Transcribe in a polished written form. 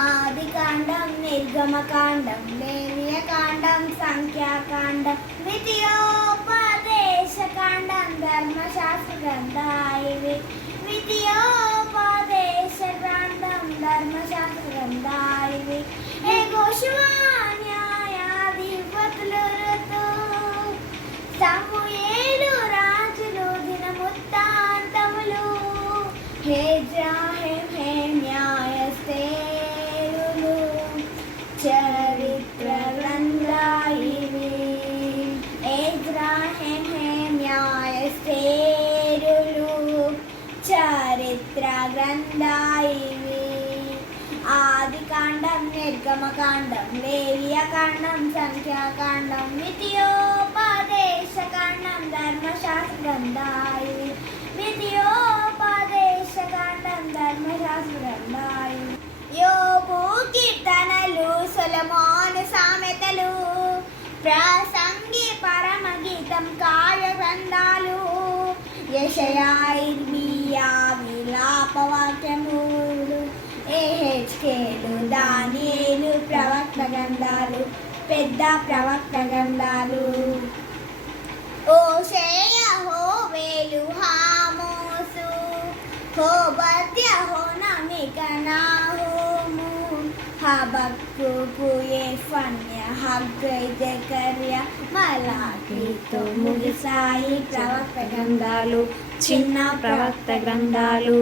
ఆదికాండం, నిర్గమకాండం, లేవియకాండం, సంఖ్యాకాండం, ద్వితీయోపదేశకాండం, ధర్మశాస్త్ర గ్రంథాయివి. ద్వితీయోపదేశకాండం, ధర్మశాస్త్ర గ్రంథాయివి. యెహోషువ న్యాయాధిపతులు, ఋతు, సమూయేలు రాజులు, దినవృత్తాంతములు, హెజ్రా, న్యాయస్థేరులు, చరిత్ర గ్రంథాయివి. ఎజ్రా, న్యాయస్థేరులు, చరిత్ర గ్రంథాయివి. ఆదికాండం, నిర్గమకాండం, లేవియకాండం, సంఖ్యాకాండం, ద్వితీయోపదేశకాండం, ధర్మశాస్త్ర గ్రంథాయివి. ద్వితీయోపదేశకాండం, ధర్మశాస్త్ర గ్రంథాయివి. యోబు కీర్తనలు, సొలొమోను సామెతలు, ప్రసంగి, పరమగీతం, కావ్య గ్రంథాలు, యెషయా, ఇర్మీయా, విలాపవాక్యములు, యెహెజ్కేలు, దానియేలు ప్రవక్త గ్రంథాలు, పెద్ద ప్రవక్త గ్రంథాలు, హోషేయ, హోవేలు, హామోసు, హోబద్య, హోనమిక, నాహూము, హబక్కూకు, యెఫన్య, హగ్గై, జకర్య, మలాకీతో ముగిసాయి ప్రవక్త గ్రంథాలు, చిన్న ప్రవక్త గ్రంథాలు.